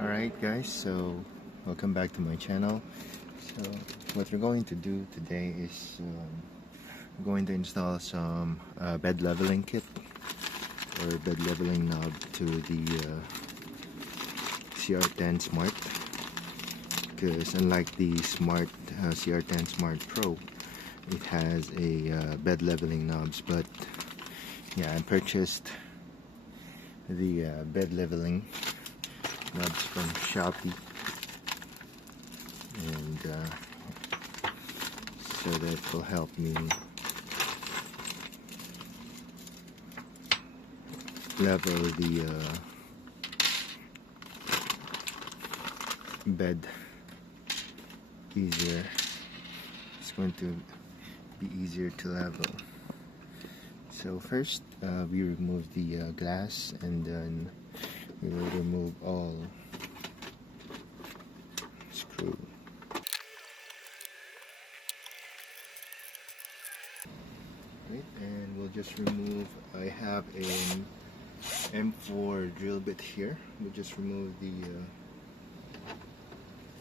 Alright guys, so welcome back to my channel. So what we're going to do today is we're going to install some bed leveling kit or bed leveling knob to the CR-10 Smart, because unlike the Smart CR-10 Smart Pro, it has a bed leveling knobs. But yeah, I purchased the bed leveling knobs from Shopee, and so that will help me level the bed easier. It's going to be easier to level. So first we remove the glass, and then we will remove all screw. Right, and we'll just remove, I have an M4 drill bit here. We'll just remove the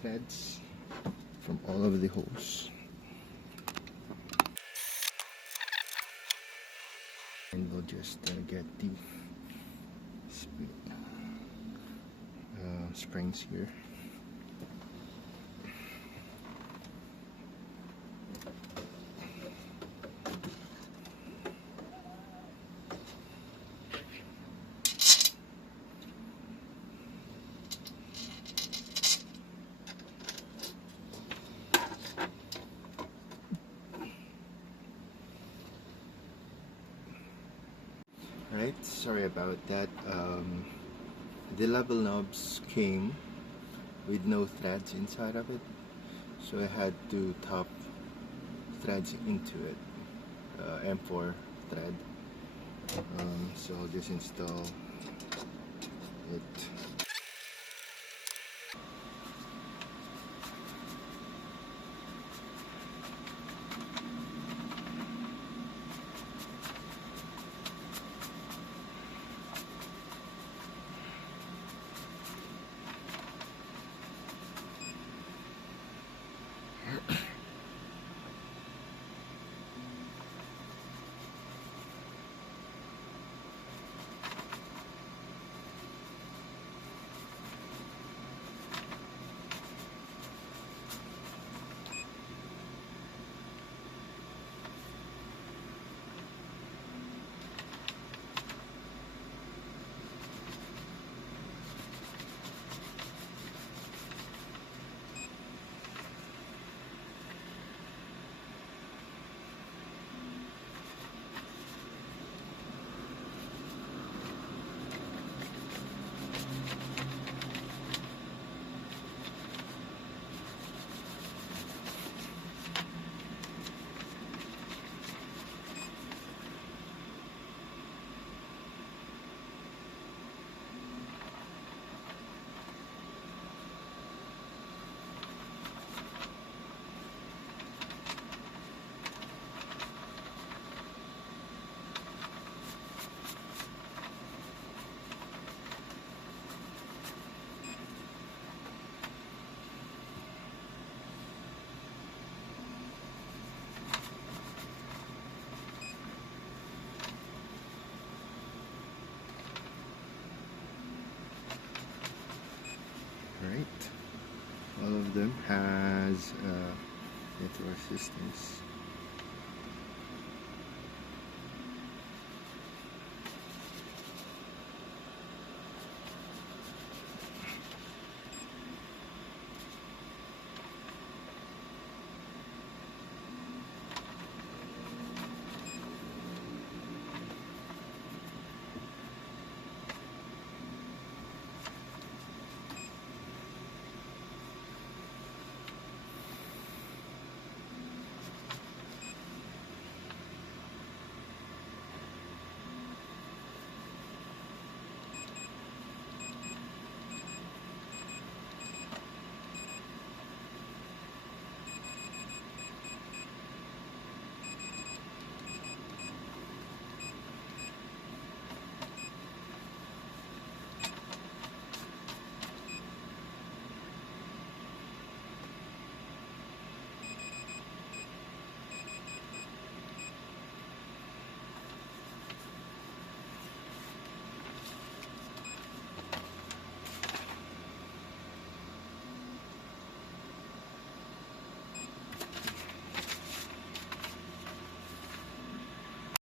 threads from all of the holes. And we'll just get the springs here. Right, sorry about that. The level knobs came with no threads inside of it, so I had to top threads into it, M4 thread. So I'll just install it. Right, all of them has network resistance.